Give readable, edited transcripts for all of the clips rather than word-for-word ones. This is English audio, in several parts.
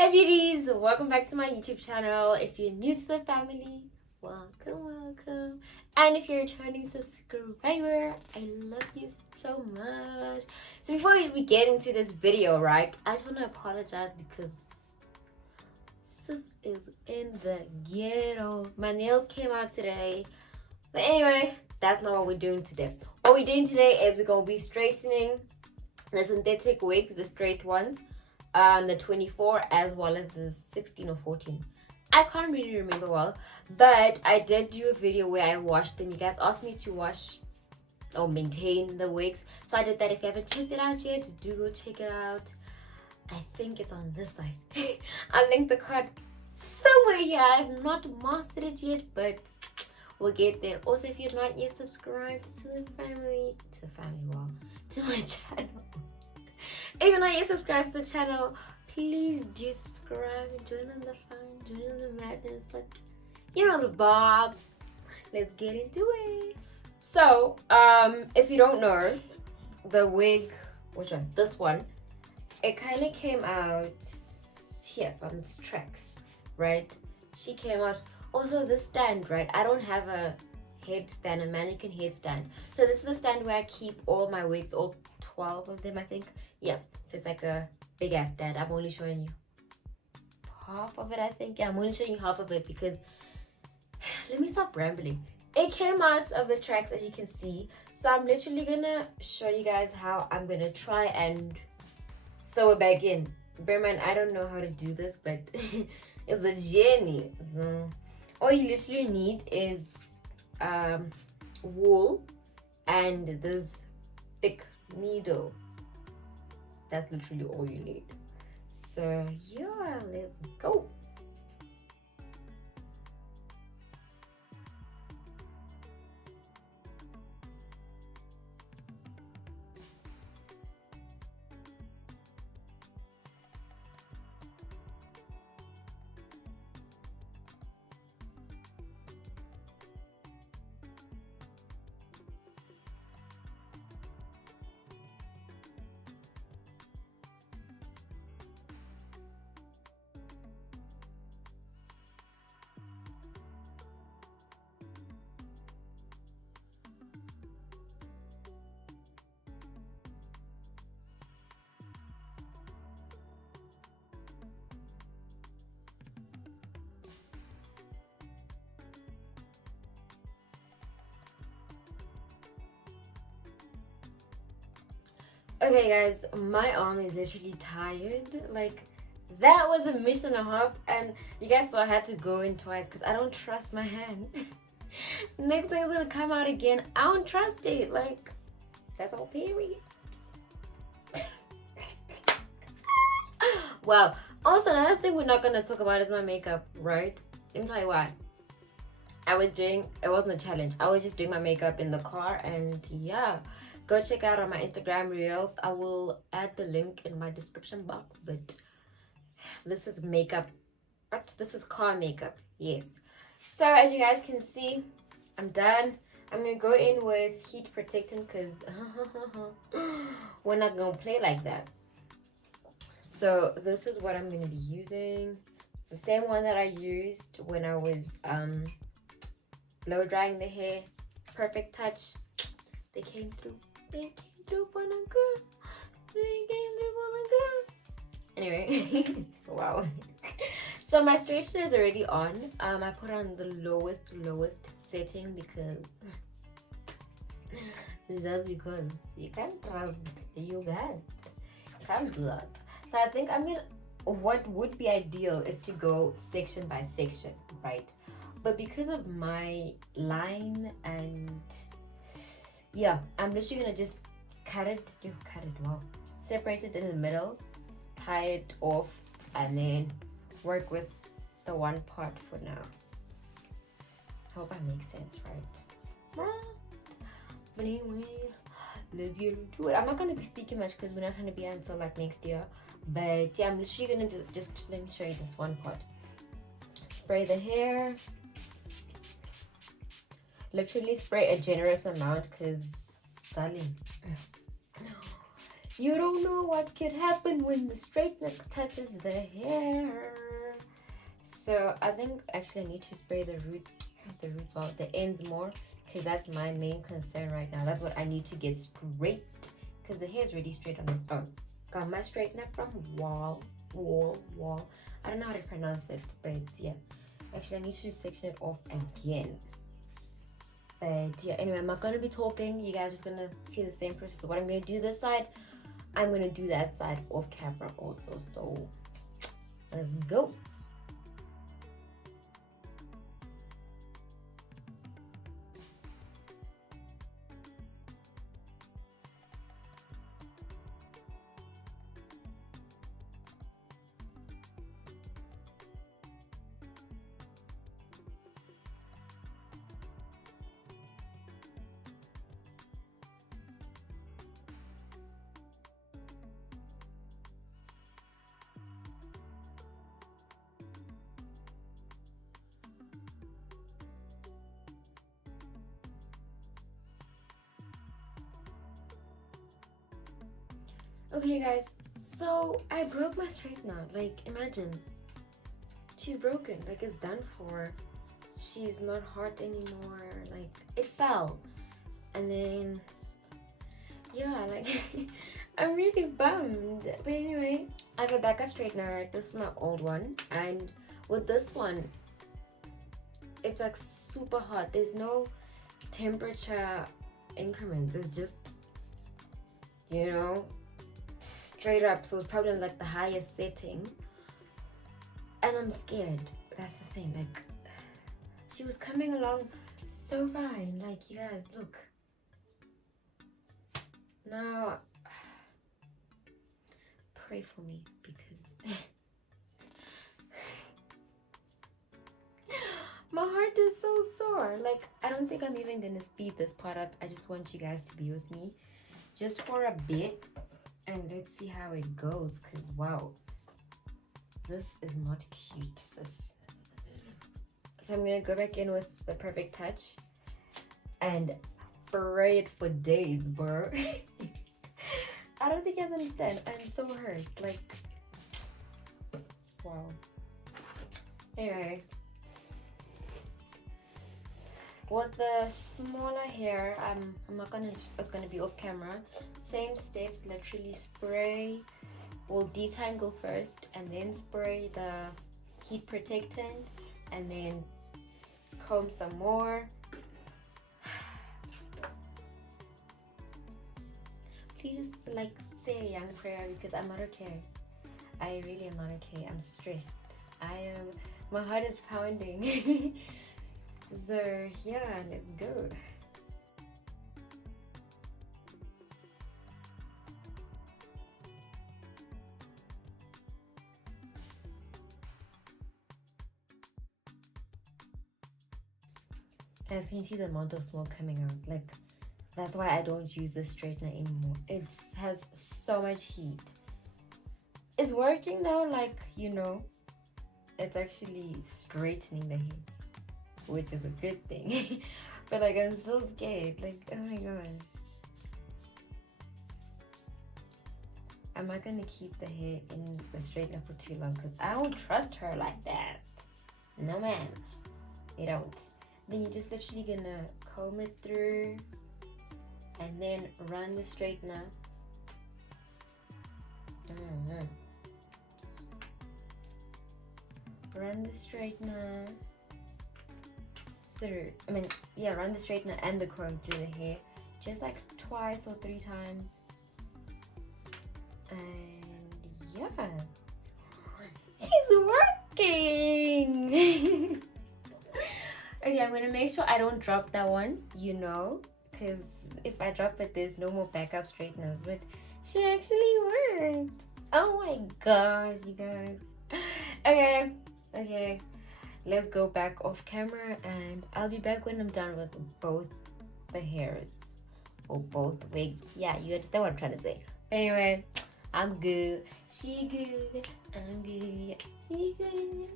Hey beauties, welcome back to my YouTube channel. If you're new to the family, welcome. And if you're a returning subscriber, I love you so much. So before we get into this video, right, I just want to apologize because sis is in the ghetto. My nails came out today. But anyway, that's not what we're doing today. What we're doing today is we're going to be straightening the synthetic wigs, the straight ones. The 24 as well as the 16 or 14. I can't really remember well, but I did do a video where I washed them. You guys asked me to wash or maintain the wigs, so I did that. If you haven't checked it out yet, do go check it out. I think it's on this side. I'll link the card somewhere here. I've not mastered it yet, but we'll get there. Also, if you're not yet subscribed to my channel, if you're not yet subscribed to the channel, please do subscribe and join on the fun, join on the madness, like, you know, the bobs. Let's get into it. So, if you don't know, the wig, which one? This one, it kind of came out here from its tracks, right? She came out. Also, this stand, right? I don't have a headstand, a mannequin headstand. So this is the stand where I keep all my wigs, all 12 of them, I think. Yeah, so it's like a big ass stand. I'm only showing you half of it, I think. Yeah, I'm only showing you half of it because let me stop rambling. It came out of the tracks, as you can see. So I'm literally gonna show you guys how I'm gonna try and sew it back in. Bear in mind, I don't know how to do this, but it's a journey. All you literally need is wool and this thick needle. That's literally all you need. So yeah, let's go. Okay guys, my arm is literally tired. Like, that was a mission and a half, and you guys saw I had to go in twice because I don't trust my hand. Next thing is gonna come out again. I don't trust it. Like, that's all, period. Wow. Also, another thing we're not gonna talk about is my makeup, right? Let me tell you why. It wasn't a challenge. I was just doing my makeup in the car, and yeah. Go check out on my Instagram reels. I will add the link in my description box. But this is makeup. What? This is car makeup. Yes. So as you guys can see, I'm done. I'm going to go in with heat protectant because we're not going to play like that. So this is what I'm going to be using. It's the same one that I used when I was blow drying the hair. Perfect touch. They came through. They came through for the girl. They came through for the girl. Anyway, wow. So my straightener is already on. I put on the lowest setting because just because you can't trust you guys. Can't do that. So I think what would be ideal is to go section by section, right? But because of my line and yeah, I'm literally gonna just separate it in the middle, tie it off, and then work with the one part for now. Hope I make sense, right? But anyway, let's get into it. I'm not gonna be speaking much because we're not gonna be until like next year. But yeah, I'm literally gonna just let me show you this one part. Spray the hair. Literally spray a generous amount because, darling, You don't know what could happen when the straightener touches the hair. So I think actually I need to spray the roots, well, the ends more, because that's my main concern right now. That's what I need to get straight, because the hair is already straight on its own. Got my straightener from Wall. I don't know how to pronounce it, but yeah. Actually, I need to section it off again. But yeah, anyway, I'm not gonna be talking. You guys are just gonna see the same process. So what I'm gonna do this side, I'm gonna do that side off camera also. So let's go. Okay guys, so I broke my straightener. Like, imagine, she's broken. Like, it's done for. She's not hot anymore. Like, it fell. And then yeah, like I'm really bummed. But anyway, I have a backup straightener, right? This is my old one, and with this one, it's like super hot. There's no temperature increments. It's just, you know, straight up. So it's probably like the highest setting, and I'm scared. That's the thing. Like, she was coming along so fine. Like, you guys, look. Now, pray for me, because my heart is so sore. Like, I don't think I'm even gonna speed this part up. I just want you guys to be with me just for a bit, and let's see how it goes, because wow, this is not cute, sis. So I'm gonna go back in with the Perfect Touch and spray it for days, bro. I don't think you guys understand. I'm so hurt. Like, wow. Anyway, with the smaller hair, I'm not gonna. It's gonna be off camera. Same steps. Literally spray. We'll detangle first, and then spray the heat protectant, and then comb some more. Please just like say a young prayer, because I'm not okay. I really am not okay. I'm stressed. My heart is pounding. So yeah, let's go. Guys, can you see the amount of smoke coming out? Like, that's why I don't use this straightener anymore. It has so much heat. It's working though, like, you know, it's actually straightening the hair, which is a good thing. But like, I'm so scared. Like, oh my gosh. I'm not gonna keep the hair in the straightener for too long, because I don't trust her like that. No man, you don't. Then you're just literally gonna comb it through and then run the straightener. Run the straightener through. Run the straightener and the comb through the hair, just like 2 or 3 times. And yeah, she's working. Okay, I'm gonna make sure I don't drop that one, you know, because if I drop it, there's no more backup straighteners. But she actually worked. Oh my gosh, you guys. Okay, let's go back off camera, and I'll be back when I'm done with both the hairs or both wigs. Yeah, you understand what I'm trying to say. Anyway, I'm good. She good. I'm good. She good.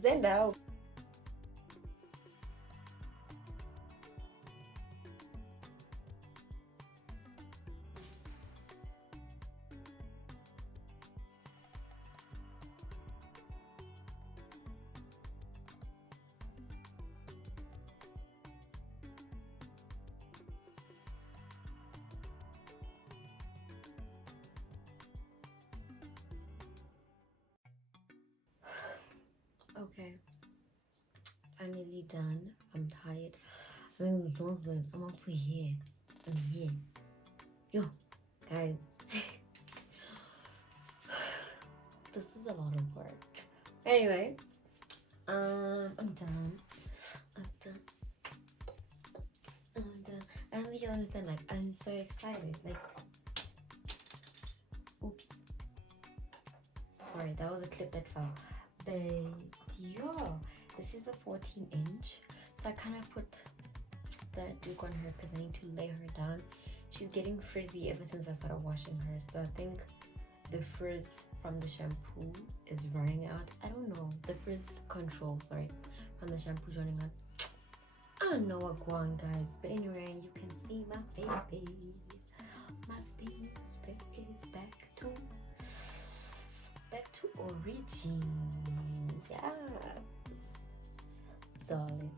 Zen out. Okay. Finally done. I'm tired. I think this smells like I'm also here. I'm here. Yo, guys. This is a lot of work. Anyway, I'm done. I'm done. I don't think you understand. Like, I'm so excited. Like, oops. Sorry, that was a clip that fell. But yeah, this is the 14-inch. So I kind of put the duke on her because I need to lay her down. She's getting frizzy ever since I started washing her. So I think the frizz from the shampoo is running out. I don't know. The frizz control, sorry, from the shampoo is running out. I don't know what going on, guys. But anyway, you can see my baby. My baby is back to origin. Yeah. Solid.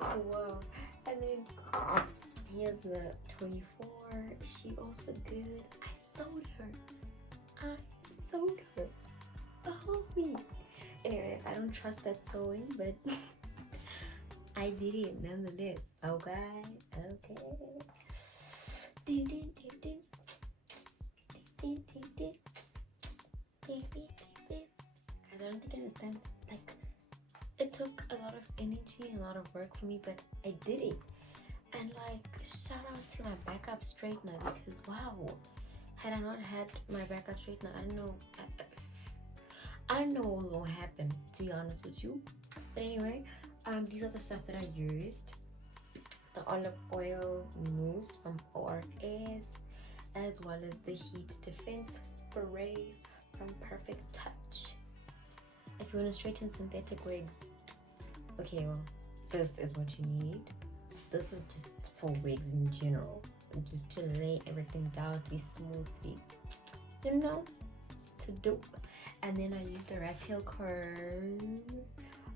Wow. And then here's the 24. She also good. I sold her. Oh me. Anyway, I don't trust that sewing, but I did it nonetheless. Okay. Guys, I don't think I understand. Like, it took a lot of energy and a lot of work for me, but I did it. And like, shout out to my backup straightener, because wow, had I not had my backup straightener, I don't know. I don't know what will happen, to be honest with you. But anyway, these are the stuff that I used. The olive oil mousse from ORS, as well as the heat defense spray from Perfect Touch. If you want to straighten synthetic wigs, okay, well, this is what you need. This is just for wigs in general, just to lay everything down, to be smooth, to be, you know, to do. And then I used a rat tail comb,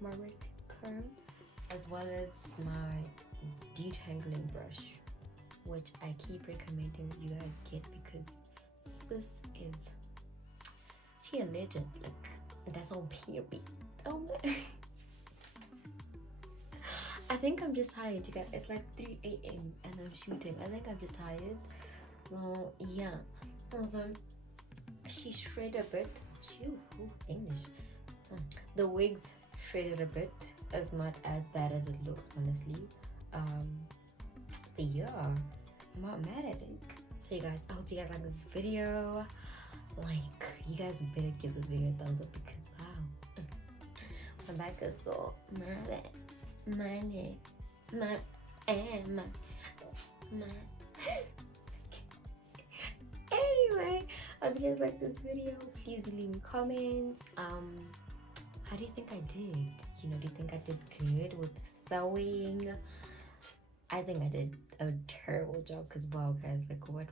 my rat tail comb, as well as my detangling brush, which I keep recommending you guys get, because this is, she a legend. Like, that's on period. Oh man. I think I'm just tired, you guys. It's like 3 a.m. and I'm shooting. I think I'm just tired. So yeah. Also, she shredded a bit. English. The wigs shredded a bit, as not as bad as it looks, honestly. But yeah, I'm not mad at it. So you guys, I hope you guys like this video. Like, you guys better give this video a thumbs up, because wow, my back is so mad. Anyway, I hope you guys like this video. Please leave me comments. How do you think I did? You know, do you think I did good with sewing? I think I did a terrible job, because wow, guys, like, what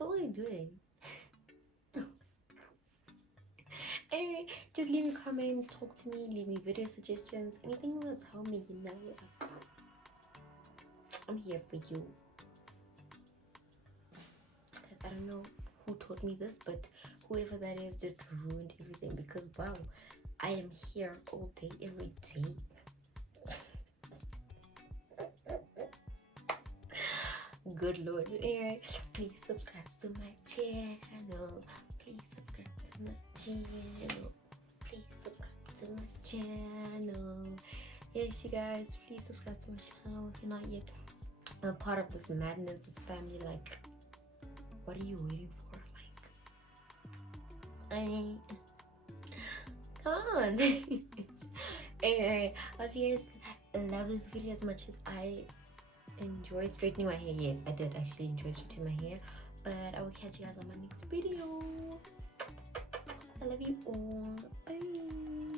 are you doing? Anyway, just leave me comments, talk to me, leave me video suggestions, anything you want to tell me, you know, like, I'm here for you. Because I don't know who taught me this, but whoever that is just ruined everything, because wow, I am here all day, every day. Good Lord. Anyway, please subscribe to my channel. Please subscribe to my channel. Please subscribe to my channel. Yes, you guys, please subscribe to my channel if you're not yet a part of this madness, this family. Like, what are you waiting for? Like, come on. Anyway, I hope you guys love this video as much as I enjoy straightening my hair. Yes, I did actually enjoy straightening my hair, but I will catch you guys on my next video. I love you all. Bye.